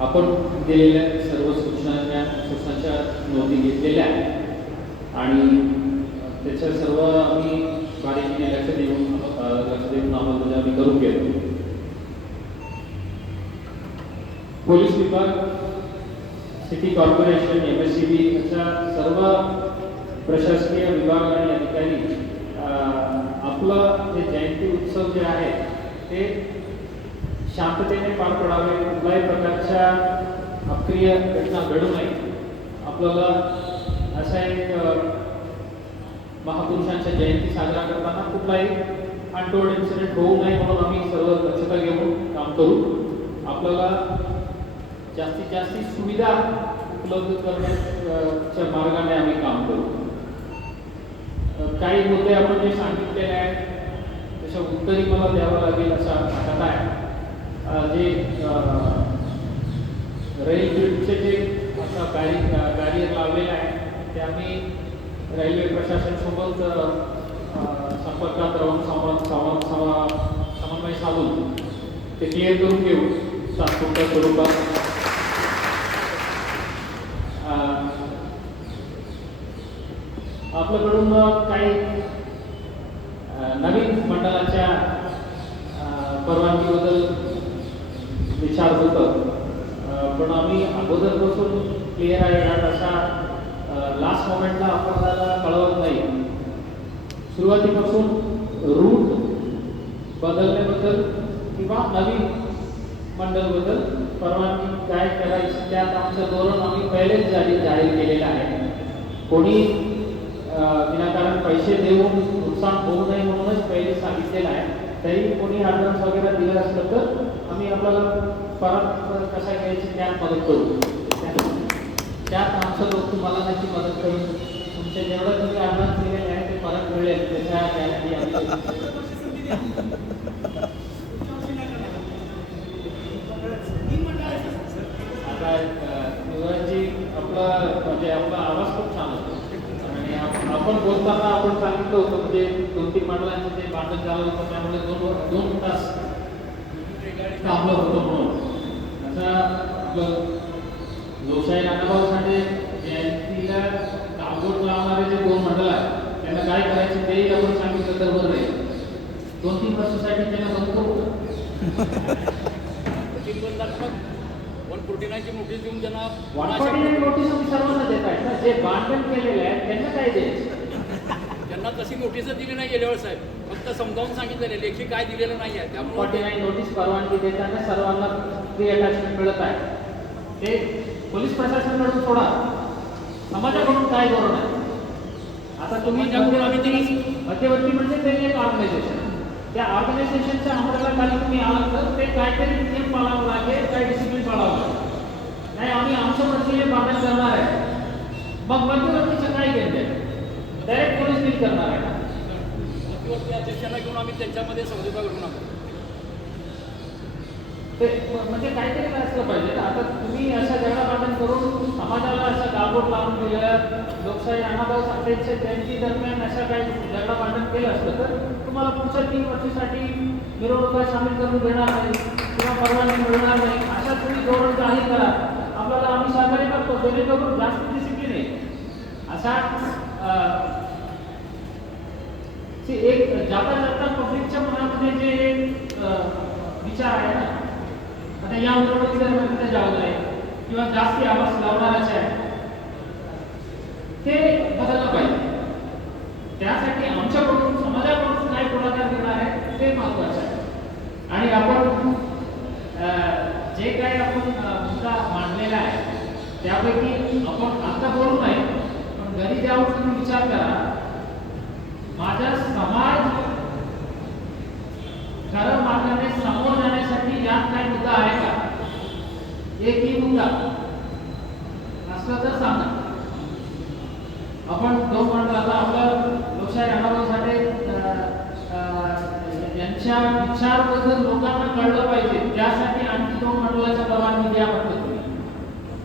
आपण दिलेल्या सर्व सूचनांच्या नोंदी घेतलेल्या आहेत आणि त्याच्या सर्व आम्ही बारीकीने लक्ष देऊन अंमलबजावणी करून घेतो. पोलीस विभाग, सिटी कॉर्पोरेशन, MSCB अशा सर्व प्रशासकीय विभाग आणि अधिकारी आपलं जे जयंती उत्सव जे आहे ते शांततेने पार पडावे, कुठल्याही प्रकारच्या अप्रिय घटना घडू नये. आपल्याला असा एक महापुरुषांच्या जयंती साजरा करताना कुठलाही अनटोल्ड इन्सिडेंट होऊ नये म्हणून आम्ही सर्व दक्षता घेऊन काम करू. आपल्याला जास्तीत जास्त सुविधा उपलब्ध करण्याच्या मार्गाने आम्ही काम करू. काही मुद्दे आपण जे सांगितलेले आहेत त्याच्या उत्तरी मला द्यावं लागेल असा कथा आहे. जे रेल ग्रीडचे जे आता बॅरियर लावलेलं आहे ते आम्ही रेल्वे प्रशासनासोबत संपर्कात राहून समन्वय साधून ते क्लिअर करून घेऊ तात्पुरत्या स्वरूपात. आपल्याकडून काही नवीन मंडळाच्या परवानगीबद्दल विचार होतं, पण आम्ही अगोदरपासून क्लिअर आहे यात असा लास्ट मोमेंटला आपल्याला कळवत नाही. सुरुवातीपासून रूट बदलण्याबद्दल किंवा नवीन मंडळबद्दल परवानगी काय करायची त्यात आमचं धोरण आम्ही पहिलेच जाहीर केलेलं आहे. कोणी विनाकारण पैसे देऊन नुकसान होऊ नये म्हणूनच पहिले सांगितलेलं आहे. तरी कोणी ॲडव्हान्स वगैरे दिलं असलं तर आम्ही आपल्याला परत कशा घ्यायची त्यात मदत करू. त्यात आमचं लोक तुम्हाला त्याची मदत करून तुमचे जेवढं तुम्ही ॲडव्हान्स दिलेले आहे ते परत मिळेल त्याच्या गॅरंटी आता युवराजी आपला आवाज खूप छान होतो आणि आपण बोलताना आपण सांगितलं होतं म्हणजे 2-3 मंडळांचं जे भांडण झालं होतं त्यामुळे 2 तास थांबलं होतं म्हणून. आता आपलं लोकशाही राणाभाऊ साठे जयंतीला कागोड लावणारे जे 2 मंडळ आहेत त्यांना काय करायचे तेही आपण सांगितलं तर बरं राहील. 2-3 वर्षासाठी त्यांना बंद करू. 149 ची नोटीस देऊन त्यांना 149 नोटीस आम्ही सर्वांना देत आहेत ना. जे भांडण केलेले आहे त्यांना काय द्यायचं? त्यांना तशी नोटीसच दिली नाही गेल्यावर साहेब, फक्त समजावून सांगितलेले, लेखी काय दिलेलं नाही आहे. त्यामुळे 149 नोटीस परवानगी देताना सर्वांना फ्री अटॅचमेंट मिळत आहे. ते पोलीस प्रशासनाकडून सोडा, समाजाकडून काय धोरण आहे? आता तुम्ही मध्यवर्ती म्हणजे ते एक ऑर्गनायझेशन, त्या ऑर्गनायझेशनच्या अंमलाला खाली तुम्ही आलात तर ते काहीतरी नियम पाळावं लागेल, काही डिसिप्लिन पाळावं लागेल. नाही आम्ही आमच्या मर्जीने पालन करणार आहे, मग मध्यवर्तीचं काय घेते? डायरेक्ट पोलीस डील करणार आहे का? मध्यवर्ती अध्यक्षांना घेऊन आम्ही त्यांच्यामध्ये समझोता करून आहोत. ते म्हणजे काहीतरी असलं पाहिजे. आता तुम्ही अशा जगडापाटन करून समाजाला असं गालबोट लावून दिलं, लोकशाही राणाभाऊ साठेंच्या जयंती दरम्यान अशा काही जगडापाटन केलं असतं तर तुम्हाला पुढच्या 3 वर्षासाठी मिरवणुका सामील करून घेणार नाही किंवा परवानगी मिळणार नाही. अशा तुम्ही धोरण जाहीर करा. आपल्याला आम्ही सहकार्य करतो जेणेकरून जास्त डिसिप्लिन आहे. असा एक जाता पब्लिकच्या मनामध्ये जे विचार आहे ना, आता या मिरवणुकीच्या जाऊ नये किंवा जास्ती आवाज लावणाराचे आहे ते बदललं पाहिजे. त्यासाठी आमच्याकडून समाजाकडून काय पुढाकार घेणार आहे ते महत्वाचं आहे. आणि आपण जे काही आपण मुद्दा मांडलेला आहे त्यापैकी आपण आता बोलू नये, पण घरी जाऊन तुम्ही विचार करा, माझा समाज खरं मार्गाने समोर जाण्यासाठी यात काय मुद्दा आहे का? एकही मुद्दा असला तर सांगा. आपण 2 मंडळ आता आपलं लोकशाही राणाभाऊ साठे यांच्या विचारबद्दल लोकांना कळलं पाहिजे. त्यासाठी आणखी 2 मंडळाच्या परवानगी द्या म्हणतो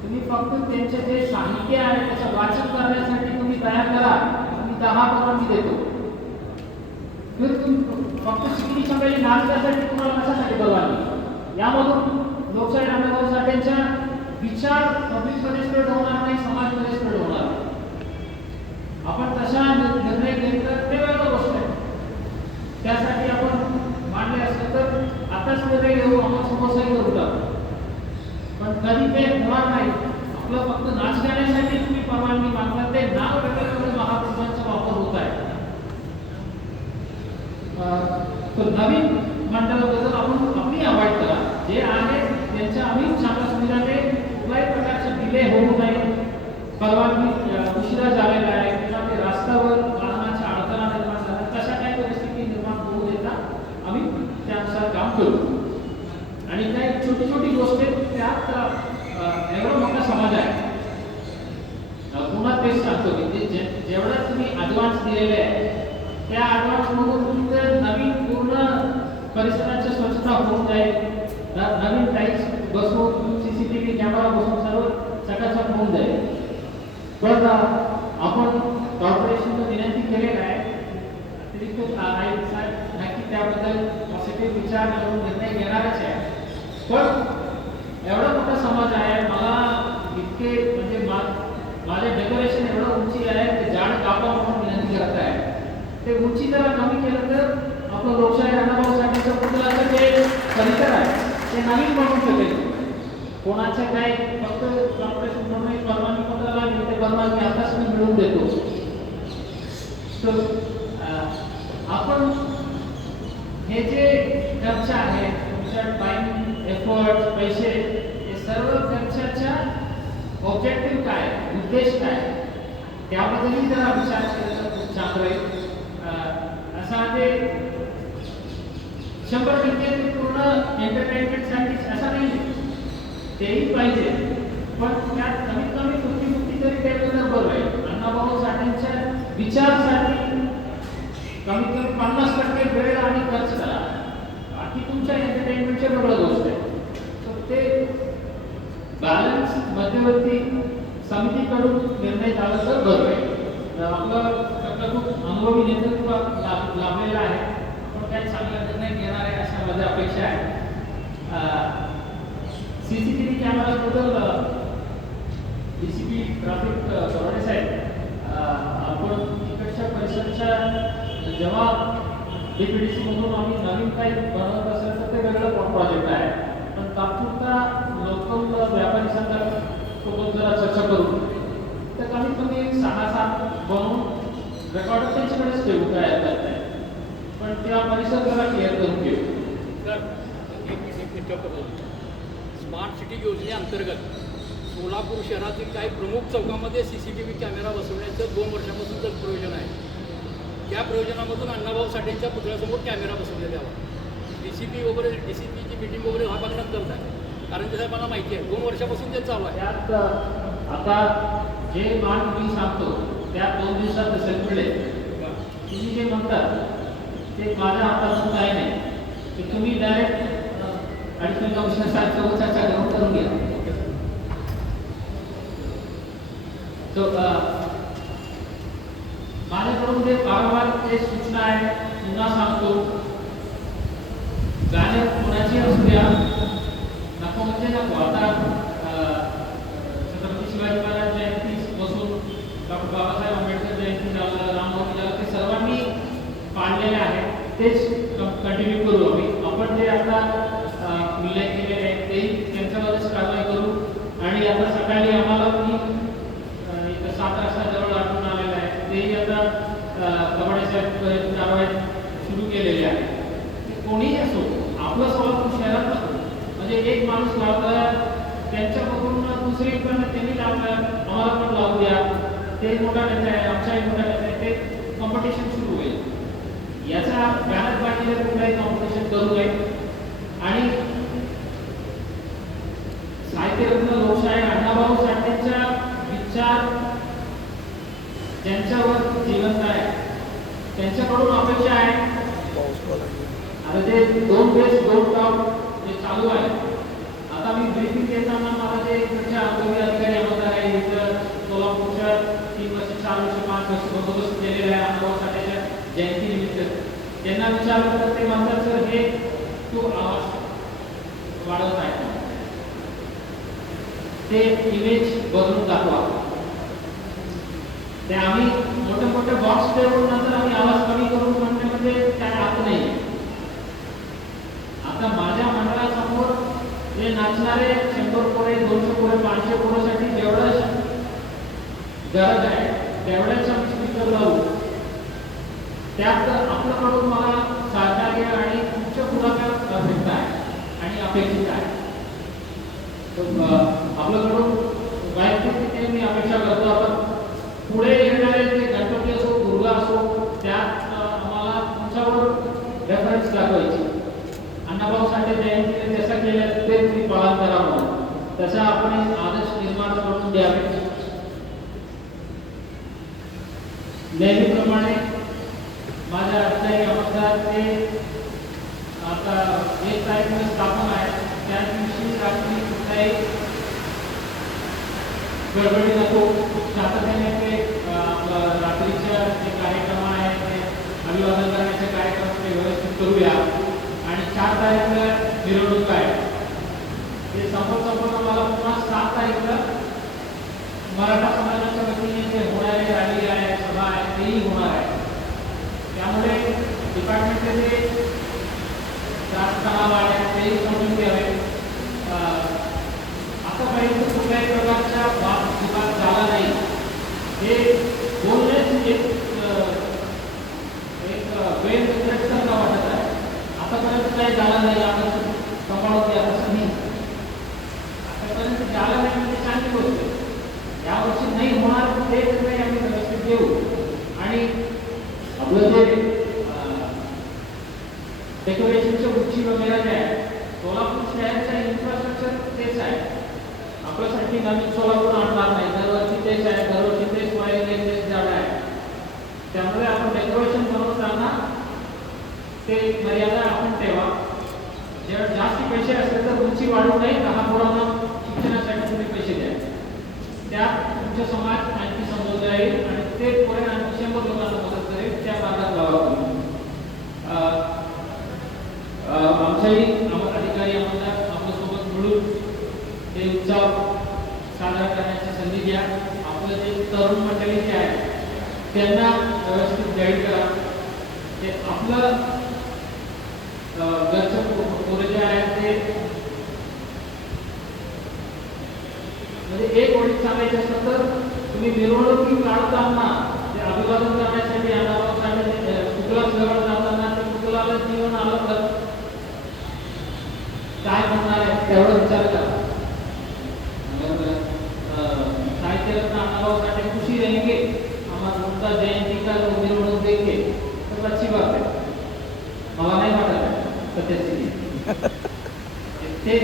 तुम्ही फक्त त्यांचे जे साहित्य आहे त्याचं वाचन करण्यासाठी तुम्ही तयार करा. आम्ही 10 परवानगी देतो. फक्त शिकली संघाची नाचण्यासाठी तुम्हाला कशासाठी परवानगी? यामधून लोकशाही राणाभाऊ साठेंच्या विचार पब्लिकमध्ये स्प्रेड होणार नाही, समाजमध्ये स्प्रेड होणार नाही. आपण तशा निर्णय घेतला ते वेगळं गोष्ट आहे. त्यासाठी आपण मांडले असलं तर आताच निर्णय घेऊ, आपण समोरही करू लागतो. पण कधी ते होणार नाही. आपलं फक्त नाच गाण्यासाठी तुम्ही परवानगी मागता, ते नाव वेगवेगळ्या महापुरुषांचा वापर होत आहे. तर नवीन मंडळाबद्दल आपण आपली अवॉइड करा. जे आहे त्यांच्या आम्ही चांगल्या सुविधाने कुठल्याही प्रकारचे डिले होऊ नये. परवानगी उशिरा झालेला आहे किंवा ते रस्त्यावर वाहनाच्या अडथळा निर्माण झाला, तशा काही परिस्थिती निर्माण होऊ देता आम्ही त्यानुसार काम करू. आणि काही छोटी छोटी गोष्टी त्यात एवढा मोठा समाज आहे. पुन्हा तेच सांगतो की जेवढं तुम्ही ॲडव्हान्स दिलेले आहे त्या ॲडव्हान्समधून तुमचं नवीन पूर्ण परिसराची स्वच्छता होऊन जाईल. नवीन टाईल्स बसवून CCTV कॅमेरा बसवून सर्व चकाचक होऊन जाईल. पण आपण कॉर्पोरेशनला विनंती केलेला आहे अतिरिक्त आयुक्त साहेब नक्की त्याबद्दल पॉझिटिव्ह विचार करून निर्णय घेणारच आहे. पण एवढा मोठा समाज आहे, मला इतके म्हणजे माझे डेकोरेशन एवढं उंची आहे ते झाड कापा म्हणून विनंती करत आहे. ते उंची जरा कमी केलं तर आपलं लोकशाही अण्णाभाऊ साठेचं पुतळाचं जे परिसर आहे ते नवीन बनवू शकेल. कोणाचं काय फक्त कॉर्पोरेशन म्हणून परवानगी पत्र लागेल, ते परवानगी आताच मी मिळवून देतो. तर आपण हे जे खर्च आहे तुमच्या टाइम एफर्ट पैसे हे सर्व खर्चाच्या ऑब्जेक्टिव्ह काय, उद्देश काय, त्याबद्दलही जरा विचार केला तर खूप चांगलं आहे. असा ते 100% ते पूर्ण एंटरटेनमेंटसाठी असं नाही, तेही पाहिजे. पण त्यात कमीत कमी 50-50 तरी केलं तर बरं आहे. अण्णाभाऊ साठेंच्या विचारसाठी कमीत कमी 50% वेळ आणि खर्च करा. बाकी तुमच्या एंटरटेनमेंटच्या वेगळं गोष्ट आहे. तर ते बॅलन्स मध्यवर्ती समितीकडून निर्णय झाला तर बरं आहे. आपलं खूप अनुभवी नेतृत्व लाभलेलं आहे. आपण काही चांगला निर्णय घेणार आहे अशा माझ्या अपेक्षा आहे. CCTV कॅमेराबद्दल DCP ट्रॅफिक चौहान साहेब, आपण इकडच्या परिसराच्या जेव्हा DPDC मधून आम्ही नवीन काही बनवत असेल तर ते वेगळं प्रोजेक्ट आहे. पण तात्पुरता लोकल व्यापारी संघासोबत जरा चर्चा करू तर कमीत कमी 6-7 बनवून रेकॉर्ड त्यांच्याकडेच ठेवू काय हरकत नाही. पण त्या परिसर जरा क्लिअर करून घेऊ. स्मार्ट सिटी योजनेअंतर्गत सोलापूर शहरातील काही प्रमुख चौकामध्ये CCTV कॅमेरा बसवण्याचं 2 वर्षापासून प्रयोजन आहे. त्या प्रयोजनामधून अण्णाभाऊ साठेंच्या पुतळ्यासमोर कॅमेरा बसवण्यात यावा. DCPची मीटिंग वगैरे हा बघण्यात करत आहे. कारण ते साहेबांना माहिती आहे 2 वर्षापासून ते चालू आहे. त्यात आता जे मान मी सांगतो त्यात 2 दिवसात असेल मिळेल. तुम्ही जे म्हणतात ते माझ्या हातातून काही नाही. ते तुम्ही डायरेक्ट ॲडिशनल कमिशनर साहेब चर्चा करून घ्या. माझ्याकडून जे वारंवार ते सूचना आहे पुन्हा सांगतो. बॅनर कोणाची असू द्या, नको म्हणजे नको. आता छत्रपती शिवाजी महाराज जयंती बसून डॉक्टर बाबासाहेब आंबेडकर जयंती झालं, रामनवमी झालं, ते सर्वांनी पाळलेले आहे. तेच कंटिन्यू करू आम्ही. आपण जे आता उल्लेख केलेले आहेत तेही त्यांच्यावरच कारवाई करू. आणि आता सकाळी आम्हाला मी 7 वाजता जवळ आढळून आलेलं आहे, तेही आता कबाडे साहेब कारवाई सुरू केलेली आहे. कोणीही असो, आपलं सोलापूर शहरात असो, म्हणजे एक माणूस लावतं त्यांच्याकडून दुसरी पण त्यांनी लावलं, आम्हाला पण लावू द्या. ते मोठा नेता आहे, आमचाही मोठा नेता आहे, ते कॉम्पिटिशन सुरू होईल. याचा बॅनर बांधलेलं कुठलाही कॉम्पिटिशन करू नये. आणि साहित्यरत्न लोकशाही अण्णाभाऊ साठेंच्या विचार ज्यांच्यावर जिवंत आहे त्यांच्याकडून अपेक्षा आहे. आता ते 2 बेस 2 टॉप जे चालू आहे. आता मी ब्रीफिंग देताना मला जे इकडच्या अनुभवी अधिकारी आमदार आहे, इथं सोलापूरच्या 3 वर्ष 4 वर्ष 5 वर्ष बंदोबस्त केलेला आहे अण्णाभाऊ साठेच्या जयंतीनिमित्त, त्यांना विचारलं तर ते म्हणतात सर हे खूप आवाज वाढवत आहे. ते इमेज बदलून दाखवा. ते आम्ही मोठे मोठे बॉक्स ठेवून नंतर आम्ही आवाज कमी करून म्हणण्यामध्ये काय अर्थ नाही. आता माझ्या मंडळासमोर जे नाचणारे 100 पोरे 200 पोरे 500 पोरासाठी जेवढं गरज आहे तेवढ्याच आम्ही स्पीकर लावू. त्यात आपल्याकडून मला सहकार्य आणि उच्च पुढाकार भेटत आहे आणि अपेक्षित आहे. आपल्याकडून वैयक्तिक मी अपेक्षा करतो. आपण पुढे येणारे जे गणपती असो दुर्गा असो त्यात आम्हाला तुमच्यावर रेफरन्स दाखवायची. अण्णाभाऊ साठे जयंतीने जसं केलं ते तुम्ही पालन करावं, तसा आपण एक आदर्श निर्माण करून द्यावे. नेहमीप्रमाणे माझ्या अर्थाई अमरदार ते आता 1 तारखेला स्थापन आहे. त्या दिवशी रात्री कुठल्याही गडबडी नको. सातत्याने ते रात्रीच्या जे कार्यक्रम आहे ते अभिवादन करण्याचे कार्यक्रम ते व्यवस्थित करूया. आणि 4 तारखेला मिरवणूक आहे ते संपवून मला पुन्हा 7 तारखेला मराठा समाजाच्या वतीने जे होणारे रॅली आहे सभा आहे तेही होणार आहे. त्यामुळे डिपार्टमेंटचे जे तणाव आहे तेही समजून घ्यावे. आतापर्यंत कुठल्याही प्रकारचा वादविवाद झाला नाही. हे बोलण्याच एक वेळसारखा वाटत आहे. आतापर्यंत काही झालं नाही आपण सांभाळून घ्या असं नाही. आतापर्यंत झालं नाही म्हणजे चांगली गोष्ट. यावर्षी नाही होणार ते नाही आम्ही व्यवस्थित देऊ. आणि आपलं जे डेकोरेशनच्या उंची वगैरे जे आहे सोलापूर शहराचं इन्फ्रास्ट्रक्चर तेच आहे. आपल्यासाठी नवीन सोलापूर आणणार नाही. दरवर्षी तेच आहे. दरवर्षी तेच वायले तेच झाड आहे. त्यामुळे आपण डेकोरेशन बनवताना ते मर्यादा आपण ठेवा. जेव्हा जास्त पैसे असतील तर उंची वाढवू नये. 10 पोरांना शिक्षणासाठी तुम्ही पैसे द्या. त्यात तुमचा समाज आणखी समजला येईल आणि ते पोरे आणखी 100 लोकांना मदत करेल. त्या भागात लावा. आमच्याही अधिकारी आम्हाला आपल्यासोबत मिळून ते उत्सव साजरा करण्याची संधी द्या. आपलं जे तरुण मंडळी जे आहे त्यांना व्यवस्थित गाईड करा. ते आपलं घरचं पोरं जे आहे ते म्हणजे एक ओळीत सांगायचं असतं तर तुम्ही मिरवणुकी काढताना ते अभिवादन करण्यासाठी अण्णाभाऊ साठे पुतळा जवळ जाताना ते पुतळ्याला जीवन आलं तर काय म्हणणार आहे तेवढा विचार करा. साहित्यरत्न अण्णाभाऊ साठे खुशी रहेंगे हमारा उनका जयंती का मिरवणूक देख के तर अच्छी बात आहे. मला नाही वाटत आहे सत्याची ते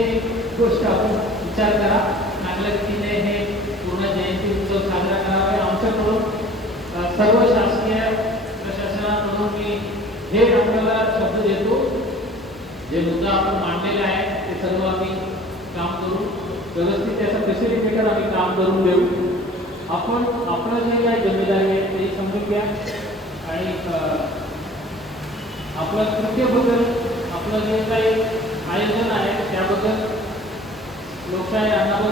गोष्ट आपण विचार करा. चांगल्या रीतीने हे पूर्ण जयंती उत्सव साजरा करावे. आमच्याकडून सर्व शासकीय प्रशासनाकडून मी हे आपल्याला शब्द देतो. जे मुद्दा आपण मांडलेले आहे ते सर्व आम्ही काम करू. व्यवस्थित त्याचं फॅसिलिटेटर आम्ही काम करून देऊ. आपण आपलं जे काही जिम्मेदारी आहे ते समजून घ्या आणि आपलं कृत्यबद्दल आपलं जे काही आयोजन आहे त्याबद्दल लोकशाही अण्णाभाऊ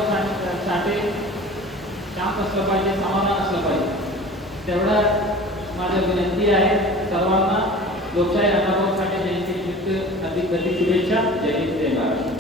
साठे शांत असलं पाहिजे, समाधान असलं पाहिजे. तेवढा माझ्या विनंती आहे सर्वांना. लोकशाही अण्णाभाऊ साठे जयंतीनिमित्त अधिक शुभेच्छा. जय हिंद जय महाराष्ट्र.